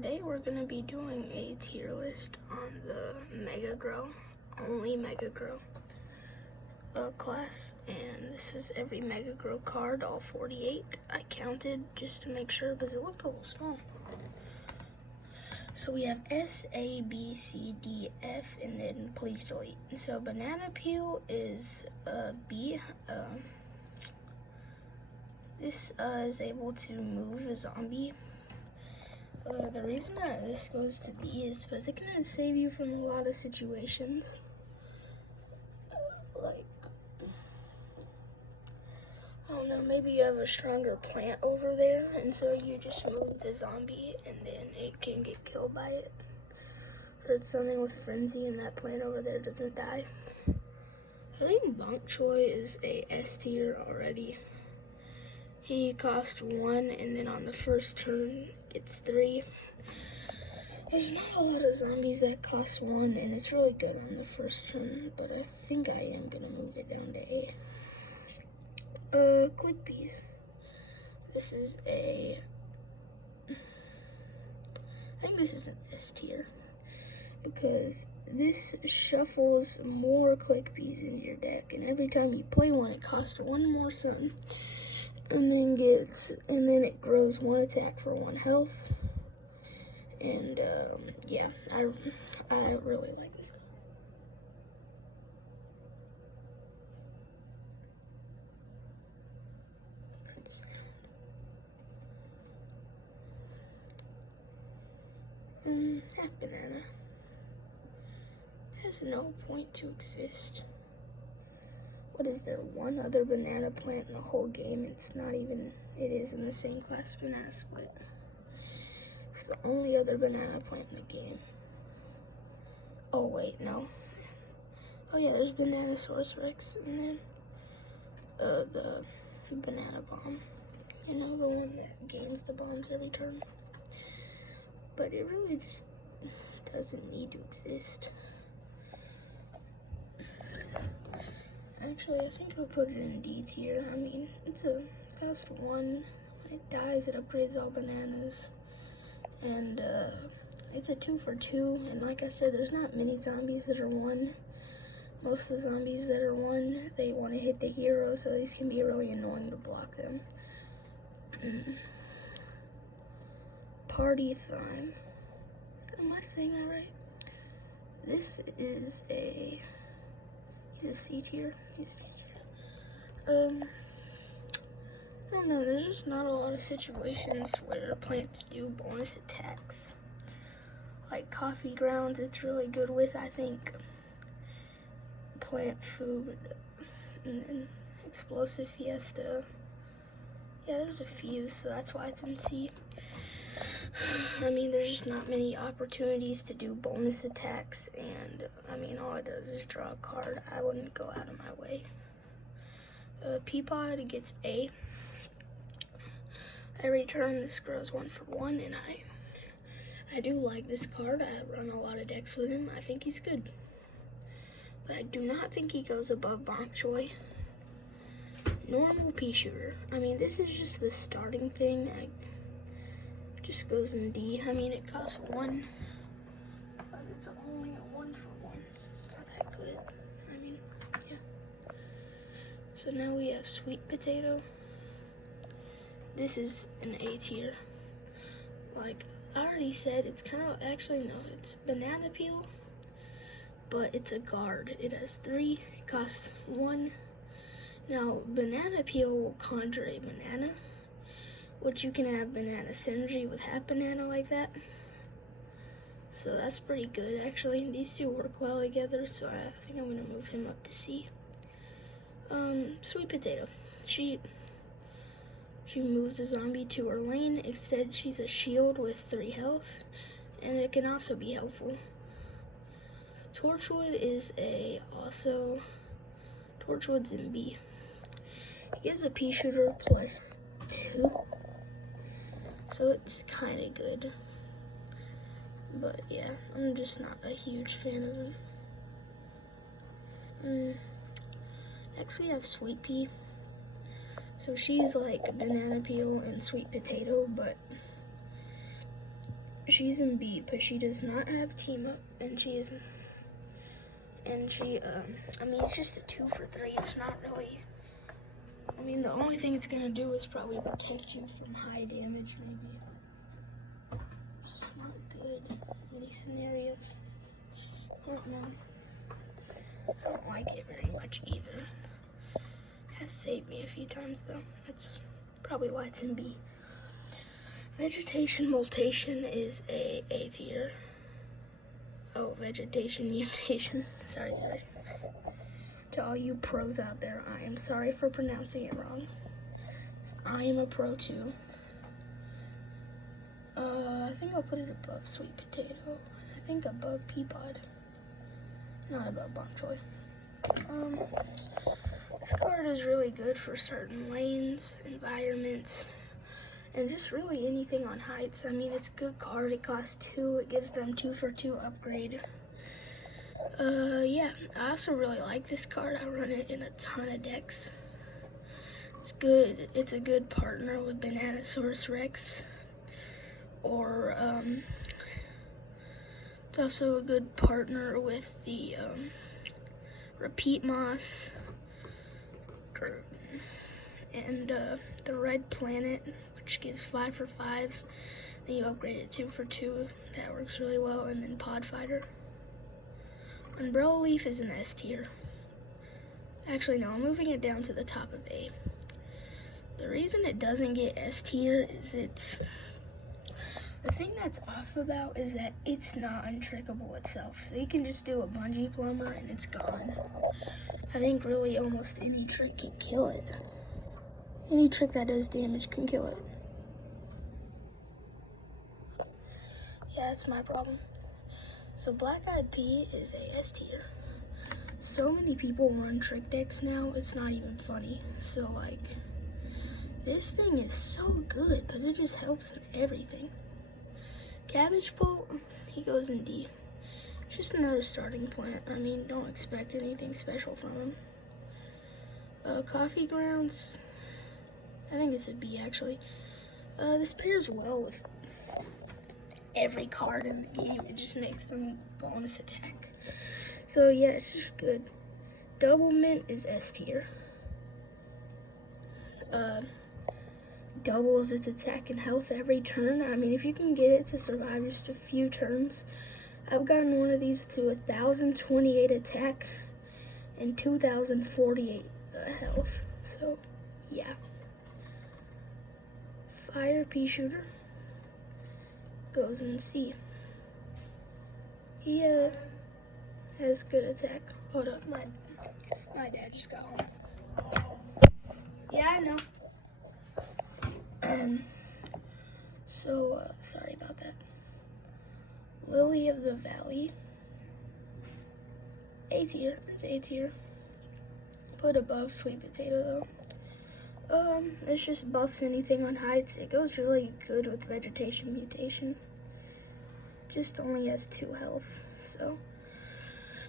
today we're going to be doing a tier list on the Mega Grow, only Mega Grow class, and this is every Mega Grow card, all 48. I counted just to make sure because it looked a little small. So we have S, A, B, C, D, F, and then please delete. So Banana Peel is B. This is able to move a zombie. The reason that this goes to B is because it can save you from a lot of situations. Like, I don't know, maybe you have a stronger plant over there, and so you just move the zombie, and then it can get killed by it. Or it's something with frenzy, and that plant over there doesn't die. I think Bok Choy is a S tier already. He costs 1, and then on the first turn, gets 3. There's not a lot of zombies that cost 1, and it's really good on the first turn, but I think I am gonna move it down to A. Click Bees. This is a, I think this is an S tier, because this shuffles more Click Bees in your deck, and every time you play one, it costs 1 more sun, and then it grows 1 attack for 1 health. And yeah, I really like this. Half banana has no point to exist. What is there? One other banana plant in the whole game? It's not even. It is in the same class banana split. It's the only other banana plant in the game. Oh wait, no. Oh yeah, there's Bananasaurus Rex, and then the banana bomb. You know, the one that gains the bombs every turn. But it really just doesn't need to exist. Actually, I think I'll put it in D tier. I mean, it's a cost 1. When it dies, it upgrades all bananas. And it's a 2 for 2, and like I said, there's not many zombies that are 1. Most of the zombies that are 1, they want to hit the hero, so these can be really annoying to block them. Party Time. Am I saying that right? This is a, he's a C tier. He's C tier. I don't know, there's just not a lot of situations where plants do bonus attacks. Like coffee grounds, it's really good with, I think, plant food, and then explosive fiesta. Yeah, there's a few, so that's why it's in C. I mean, there's just not many opportunities to do bonus attacks, and I mean, all it does is draw a card. I wouldn't go out of my way. Peapod gets A. Every turn this grows 1 for 1, and I do like this card. I run a lot of decks with him. I think he's good. But I do not think he goes above Bok Choy. Normal pea shooter. I mean, this is just the starting thing. It just goes in D. I mean, it costs 1, but it's only a 1 for 1, so it's not that good. I mean, yeah. So now we have Sweet Potato. This is an A tier. Like I already said, it's kind of, actually no, it's Banana Peel, but it's a guard. It has 3, it costs 1. Now, Banana Peel will conjure a banana, which you can have banana synergy with half banana like that. So that's pretty good, actually. These two work well together, so I think I'm gonna move him up to C. Sweet Potato. She moves the zombie to her lane. Instead, she's a shield with 3 health, and it can also be helpful. Torchwood is Torchwood's in B. It gives a pea shooter plus 2, so it's kind of good. But yeah, I'm just not a huge fan of him. Next we have Sweet Pea. So she's like Banana Peel and Sweet Potato, but she's in B, but she does not have team up, and I mean, it's just a 2 for 3. It's not really, I mean, the only thing it's gonna do is probably protect you from high damage, maybe. It's not good in these scenarios. I don't know. I don't like it very much either. It has saved me a few times though. That's probably why it's in B. Vegetation Multation is a tier. Oh, Vegetation Mutation. Sorry. To all you pros out there, I am sorry for pronouncing it wrong. I am a pro too. I think I'll put it above Sweet Potato. I think above Peapod. Not above Bok Choy. This card is really good for certain lanes, environments, and just really anything on heights. I mean, it's a good card. It costs 2. It gives them 2 for 2 upgrade. Yeah, I also really like this card. I run it in a ton of decks. It's good. It's a good partner with Bananasaurus Rex. Or, it's also a good partner with the, Repeat Moss. And, the Red Planet, which gives 5 for 5. Then you upgrade it 2 for 2. That works really well. And then Pod Fighter. Umbrella Leaf is an S tier. Actually, no, I'm moving it down to the top of A. The reason it doesn't get S tier is the thing that's off about is that it's not untrickable itself. So you can just do a Bungee Plumber and it's gone. I think really almost any trick can kill it. Any trick that does damage can kill it. Yeah, that's my problem. So Black Eyed Pea is a S tier. So many people run trick decks now, it's not even funny. So like, this thing is so good, but it just helps in everything. Cabbage Bolt, he goes in D. Just another starting plant. I mean, don't expect anything special from him. Coffee Grounds, I think it's a B actually. This pairs well with every card in the game. It just makes them bonus attack. So yeah, it's just good. Double Mint is S tier. Doubles its attack and health every turn. I mean, if you can get it to survive just a few turns. I've gotten one of these to 1,028 attack and 2,048 health. So yeah. Fire Pea Shooter goes in C. He has good attack. Hold up, my dad just got home. Yeah, I know. Sorry about that. Lily of the Valley. A tier. It's A tier. Put above Sweet Potato though. This just buffs anything on heights. It goes really good with Vegetation Mutation. Just only has 2 health, so.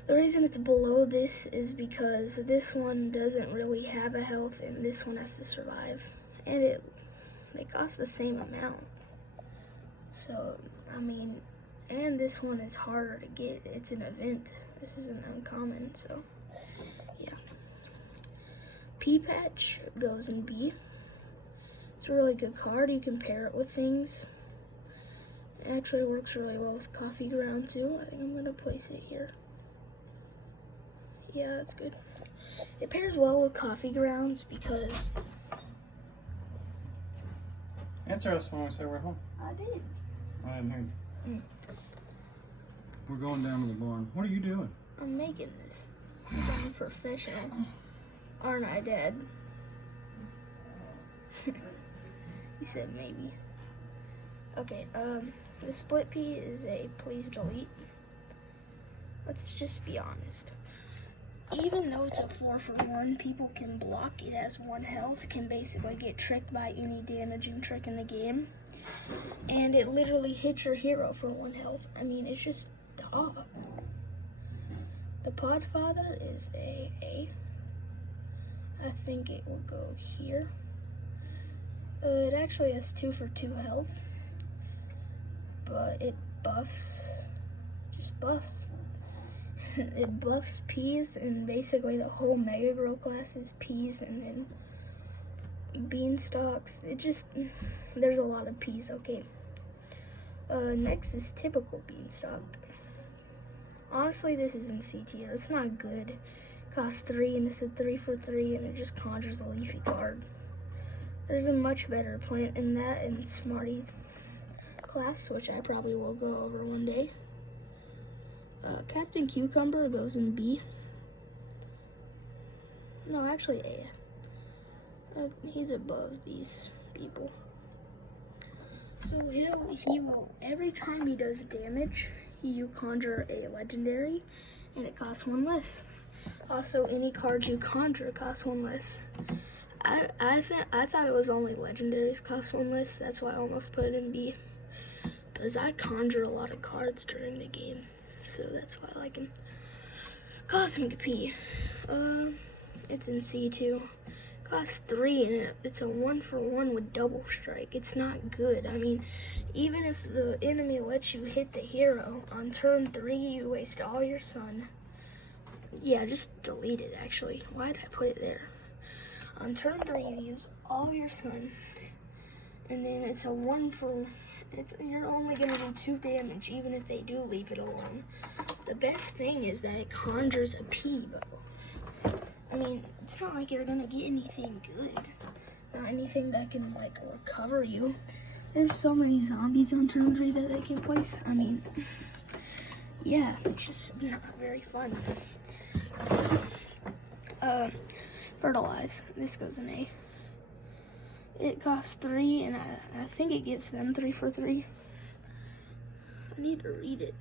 The reason it's below this is because this one doesn't really have a health and this one has to survive. And they cost the same amount. So, I mean, and this one is harder to get. It's an event. This is an uncommon, so yeah. Pea Patch goes in B. It's a really good card. You can pair it with things. It actually works really well with Coffee Ground too. I think I'm gonna place it here. Yeah, that's good. It pairs well with Coffee Grounds because... Answer us when we say we're home. I did. I didn't hear you. We're going down to the barn. What are you doing? I'm making this. I'm professional. Aren't I, Dad? He said maybe. Okay, the Split Pea is a please delete. Let's just be honest. Even though it's a 4 for 1, people can block. It has 1 health, can basically get tricked by any damaging trick in the game. And it literally hits your hero for 1 health. I mean, it's just dog. The Podfather is a A. I think it will go here. It actually has 2 for 2 health. but it just buffs. It buffs peas, and basically the whole Mega Grow class is peas, and then beanstalks. There's a lot of peas, okay. Next is typical beanstalk. Honestly, this is in C tier. It's not good. Costs 3, and it's a 3 for 3, and it just conjures a leafy card. There's a much better plant in that in Smarty class, which I probably will go over one day. Captain Cucumber goes in B. No, actually A. He's above these people. So he will, every time he does damage, you conjure a legendary, and it costs 1 less. Also, any card you conjure costs 1 less. I thought it was only legendaries cost 1 less. That's why I almost put it in B. Because I conjure a lot of cards during the game, so that's why I like him. Cosmic P. It's in C too. Costs 3, and it's a 1 for 1 with double strike. It's not good. I mean, even if the enemy lets you hit the hero, on turn 3 you waste all your sun. Yeah, just delete it actually. Why did I put it there? On turn 3 you use all your sun, and then it's a 1 for... you're only gonna do 2 damage even if they do leave it alone. The best thing is that it conjures a P bow. I mean, it's not like you're gonna get anything good. Not anything that can, like, recover you. There's so many zombies on turn 3 that they can place. I mean, yeah, it's just not very fun. Fertilize. This goes in A. It costs 3, and I think it gives them 3 for 3. I need to read it.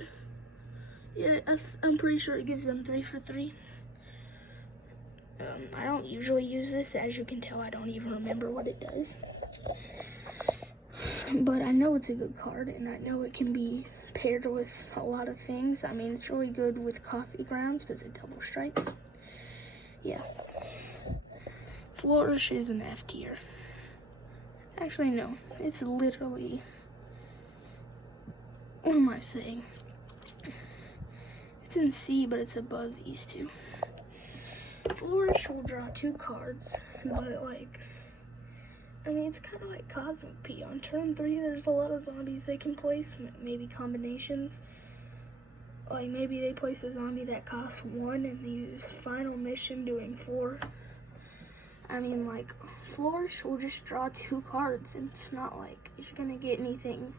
Yeah, I'm pretty sure it gives them 3 for 3. I don't usually use this. As you can tell, I don't even remember what it does. But I know it's a good card, and I know it can be paired with a lot of things. I mean, it's really good with coffee grounds because it double strikes. Yeah. Flourish is an F tier. Actually, no. It's literally... what am I saying? It's in C, but it's above these two. Flourish will draw 2 cards, but, like... I mean, it's kind of like Cosmic P. On turn 3, there's a lot of zombies they can place, maybe combinations. Like, maybe they place a zombie that costs 1 and they use Final Mission doing 4. I mean, like, Flourish will just draw 2 cards, and it's not like you're gonna get anything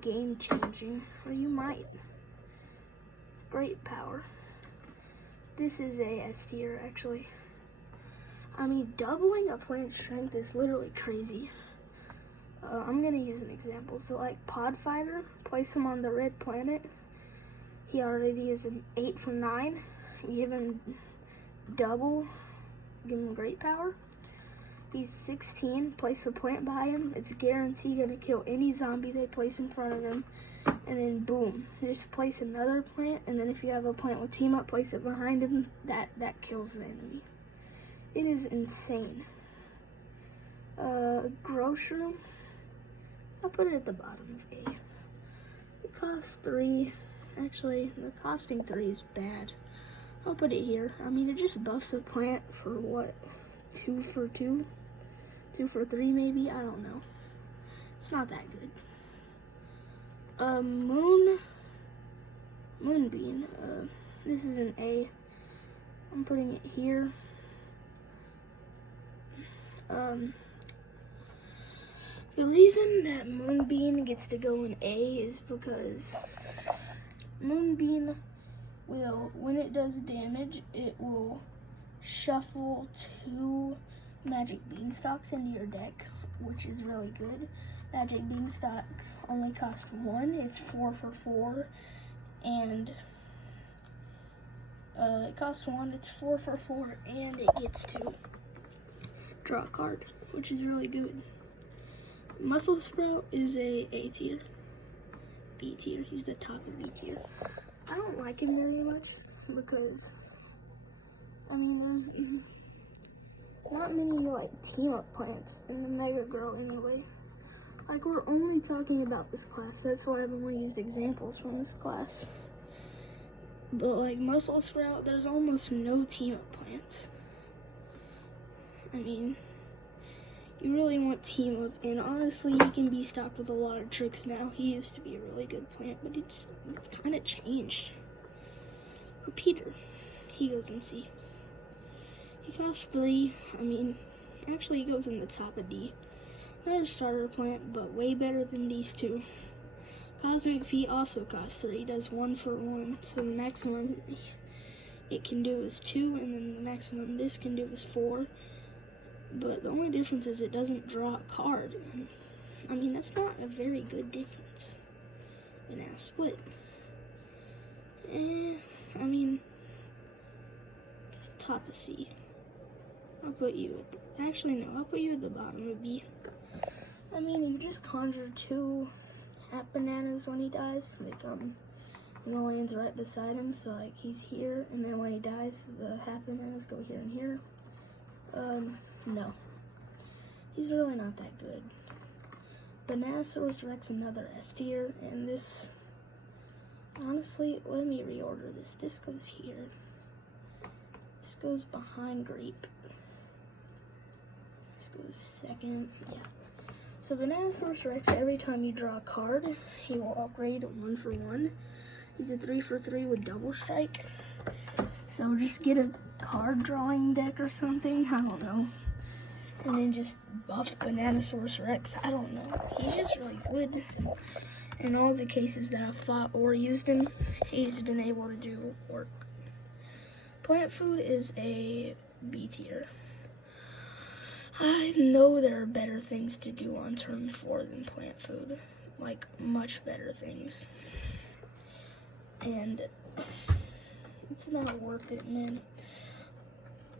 game-changing, or you might. Great power. This is a S tier, actually. I mean, doubling a plant's strength is literally crazy. I'm gonna use an example. So, like, Pod Fighter, place him on the red planet. He already is an 8 for 9. You give him double, give him great power. He's 16, place a plant by him. It's guaranteed gonna kill any zombie they place in front of him. And then boom, you just place another plant, and then if you have a plant with team up, place it behind him. That kills the enemy. It is insane. Grocery, I'll put it at the bottom of A. It costs 3. Actually, the costing 3 is bad. I'll put it here. I mean, it just buffs a plant for what? 2 for 2? 2 for 3 maybe? I don't know. It's not that good. Moonbeam. This is an A. I'm putting it here. The reason that Moonbeam gets to go in A is because Moonbeam will, when it does damage, it will shuffle 2 Magic Beanstalks into your deck, which is really good. Magic Beanstalk only costs 1. It's 4 for 4, and it costs 1. It's 4 for 4, and it gets to draw a card, which is really good. Muscle Sprout is a tier. B tier. He's the top of B tier. I don't like him very much because, I mean, there's not many like team up plants in the Mega Grow anyway. Like, we're only talking about this class. That's why I've only used examples from this class. But like Muscle Sprout, there's almost no team-up plants. I mean, you really want team-up, and honestly, he can be stocked with a lot of tricks now. He used to be a really good plant, but it's kind of changed. Repeater, he goes in C. He costs 3. I mean, actually, he goes in the top of D. Another starter plant, but way better than these two. Cosmic P also costs 3. It does 1 for 1, so the maximum it can do is 2, and then the maximum this can do is 4. But the only difference is it doesn't draw a card. And, I mean, that's not a very good difference. Banana Split. I mean, top of C. I'll put you at the, actually no, I'll put you at the bottom of B. I mean, you just conjure 2 half bananas when he dies. Like, the land's right beside him, so like he's here, and then when he dies, the half bananas go here and here. No. He's really not that good. Bananasaurus Rex, another S tier, and this, honestly, let me reorder this. This goes here. This goes behind Grape. This goes second, yeah. So Bananasaurus Rex, every time you draw a card, he will upgrade 1 for 1. He's a 3 for 3 with double strike. So just get a card drawing deck or something, I don't know. And then just buff Bananasaurus Rex, I don't know. He's just really good. In all the cases that I've fought or used him, he's been able to do work. Plant Food is a B tier. I know there are better things to do on turn 4 than Plant Food. Like, much better things. And it's not worth it, man.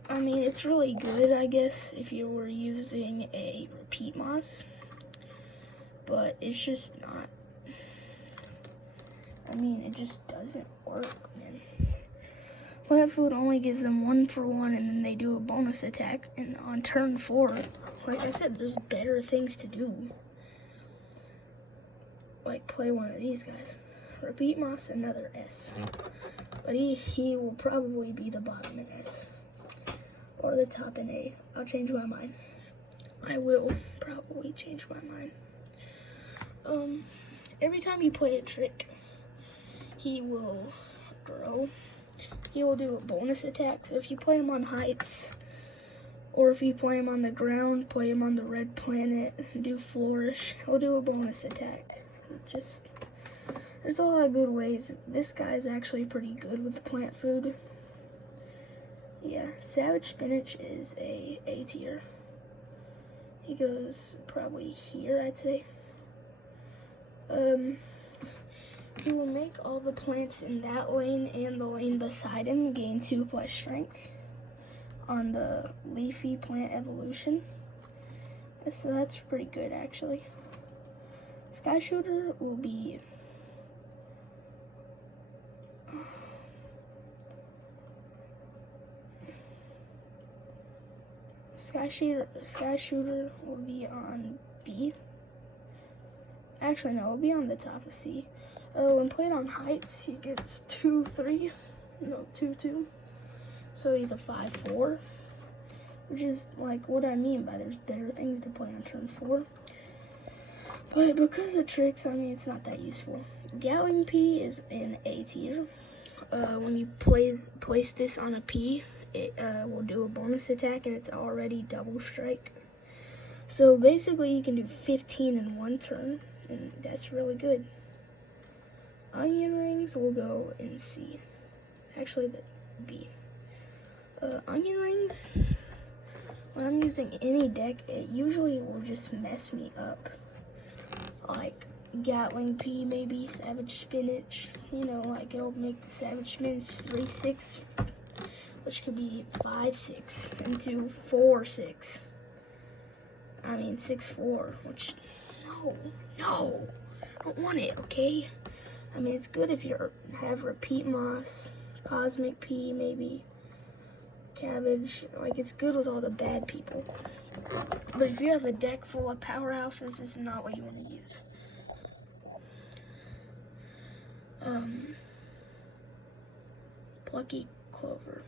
I mean, it's really good, I guess, if you were using a repeat moss. But it's just not. I mean, it just doesn't work, man. Plant Food only gives them 1 for 1, and then they do a bonus attack. And on turn 4, like I said, there's better things to do. Like, play one of these guys. Repeat Moss, another S. But he will probably be the bottom in S. Or the top in A. I'll change my mind. I will probably change my mind. Every time you play a trick, he will grow. He will do a bonus attack. So if you play him on heights, or if you play him on the ground, play him on the red planet, do flourish, he'll do a bonus attack. Just, there's a lot of good ways. This guy's actually pretty good with Plant Food. Yeah, Savage Spinach is a A tier. He goes probably here, I'd say. He will make all the plants in that lane and the lane beside him gain 2+ strength on the leafy plant evolution. So that's pretty good, actually. Sky Shooter will be Sky Shooter will be on B. Actually, no, it'll be on the top of C. When played on heights, he gets 2-2. So he's a 5-4, which is like what I mean by there's better things to play on turn 4. But because of tricks, I mean, it's not that useful. Gatling P is an A tier. When you place this on a P, it will do a bonus attack, and it's already double strike. So basically, you can do 15 in 1 turn, and that's really good. Onion Rings will go in C. Actually, the B. Onion Rings, when I'm using any deck, it usually will just mess me up. Like Gatling P, maybe Savage Spinach. You know, like it'll make Savage Spinach 3-6, which could be 5-6 into 4-6. I mean 6-4, which no, I don't want it. Okay. I mean, it's good if you have Repeat Moss, Cosmic P, maybe cabbage. Like, it's good with all the bad people. But if you have a deck full of powerhouses, this is not what you want to use. Plucky Clover.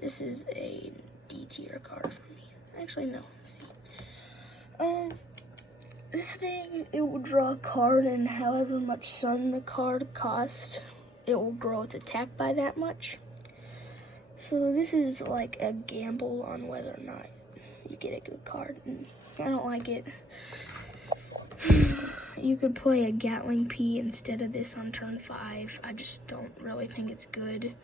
This is a D tier card for me. Actually, no. See. This thing, it will draw a card, and however much sun the card costs, it will grow its attack by that much. So this is like a gamble on whether or not you get a good card, and I don't like it. You could play a Gatling P instead of this on turn 5. I just don't really think it's good.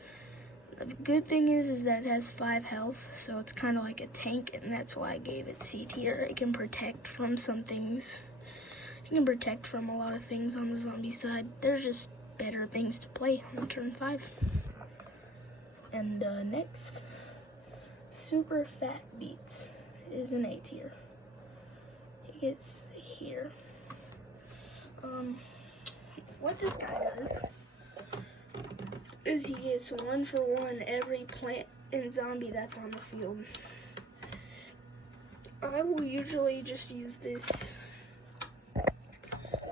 The good thing is that it has 5 health, so it's kind of like a tank, and that's why I gave it C tier. It can protect from some things. It can protect from a lot of things on the zombie side. There's just better things to play on turn 5. And next, Super Fat Beats is an A tier. He gets here. What this guy does is he gets 1-for-1 every plant and zombie that's on the field. I will usually just use this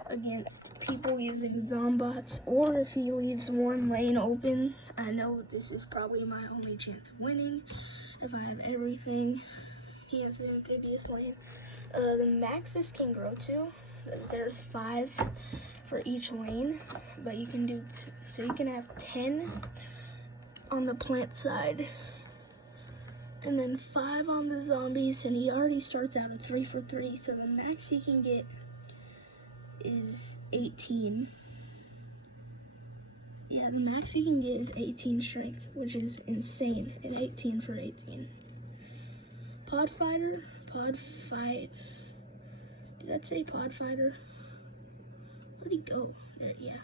against people using zombots, or if he leaves one lane open. I know this is probably my only chance of winning. If I have everything, he has the amphibious lane. The max this can grow to, is there's 5 for each lane, but you can do so you can have 10 on the plant side, and then 5 on the zombies, and he already starts out at 3 for 3, so the max he can get is 18. Yeah, the max he can get is 18 strength, which is insane, and 18 for 18. Pod fight. Did that say pod fighter? Where'd he go? There, yeah.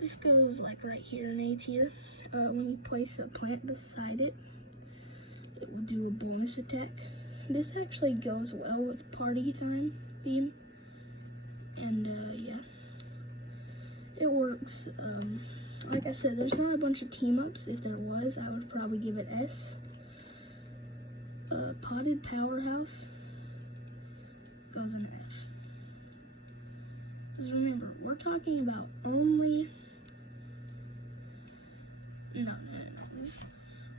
This goes like right here in A tier. When you place a plant beside it, it will do a bonus attack. This actually goes well with party time theme. And yeah, it works. Like I said, there's not a bunch of team ups. If there was, I would probably give it S. Potted Powerhouse goes in F. Because remember, we're talking about only. No.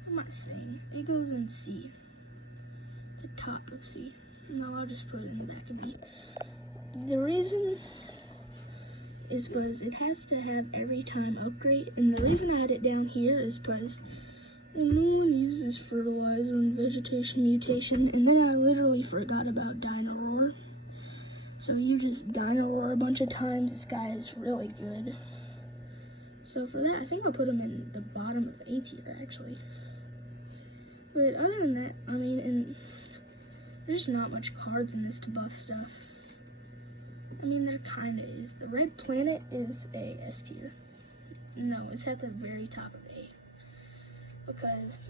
What am I saying? It goes in C. The top of C. No, I'll just put it in the back of B. The reason is because it has to have every time upgrade, and the reason I had it down here is because no one uses fertilizer and vegetation mutation, and then I literally forgot about Dino Roar. So you just Dino Roar a bunch of times. This guy is really good. So for that, I think I'll put him in the bottom of A tier, actually. But other than that, I mean, and there's not much cards in this to buff stuff. I mean, there kind of is. The Red Planet is a S tier. No, it's at the very top of A. Because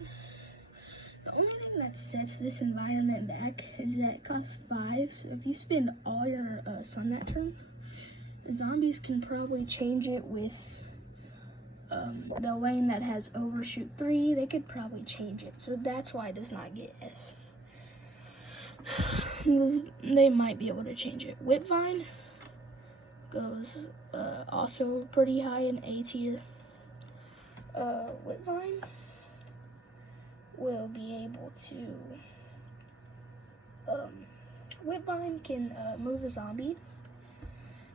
the only thing that sets this environment back is that it costs 5. So if you spend all your sun that turn, the zombies can probably change it with the lane that has overshoot 3. They could probably change it. So that's why it does not get S. They might be able to change it. Whipvine goes also pretty high in A tier. Whipvine will be able to Whipvine can move a zombie,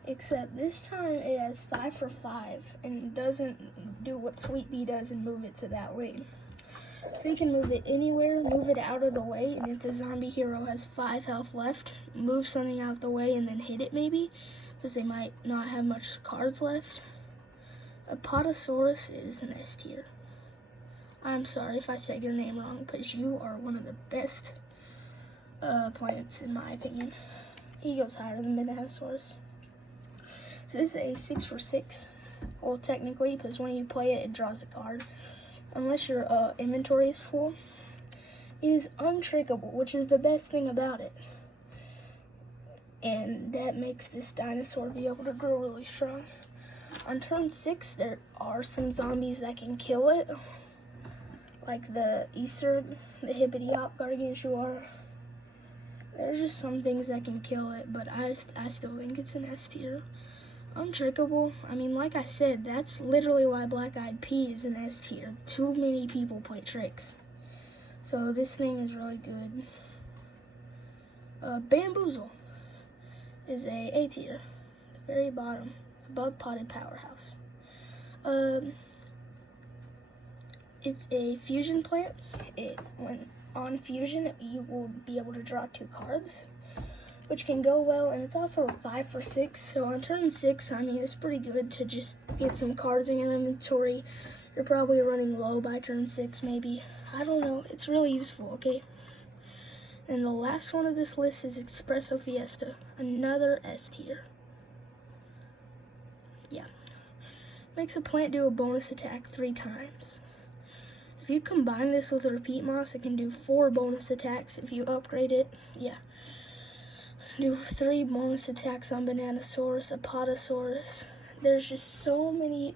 except this time it has 5 for 5 and doesn't do what Sweet Bee does and move it to that lane. So you can move it anywhere, move it out of the way, and if the zombie hero has 5 health left, move something out of the way and then hit it maybe, because they might not have much cards left. Apatosaurus is an S tier. I'm sorry if I said your name wrong, but you are one of the best plants in my opinion. He goes higher than Minotaurus. So this is a 6 for 6. Well, technically, because when you play it, it draws a card. Unless your inventory is full. It is untrickable, which is the best thing about it. And that makes this dinosaur be able to grow really strong. On turn 6, there are some zombies that can kill it. like the Easter, the Hippity Hop Gargantuar. There's just some things that can kill it, but I still think it's an S tier. Untrickable, I mean, like I said, that's literally why Black Eyed Pea is an S tier. Too many people play tricks. So this thing is really good. Bamboozle is A tier, the very bottom, above Potted Powerhouse. It's a fusion plant. When on fusion, you will be able to draw 2 cards, which can go well, and it's also a 5 for 6. So on turn 6, I mean, it's pretty good to just get some cards in your inventory. You're probably running low by turn 6, maybe. I don't know. It's really useful, okay? And the last one of this list is Espresso Fiesta, another S tier. Yeah. Makes a plant do a bonus attack 3 times. If you combine this with a repeat moss, it can do 4 bonus attacks. If you upgrade it, yeah. Do 3 bonus attacks on Bananasaurus, Apatosaurus. There's just so many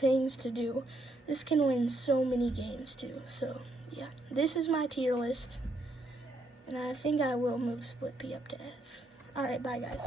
things to do. This can win so many games too. So yeah, this is my tier list. And I think I will move Split Pea up to F. Alright, bye guys.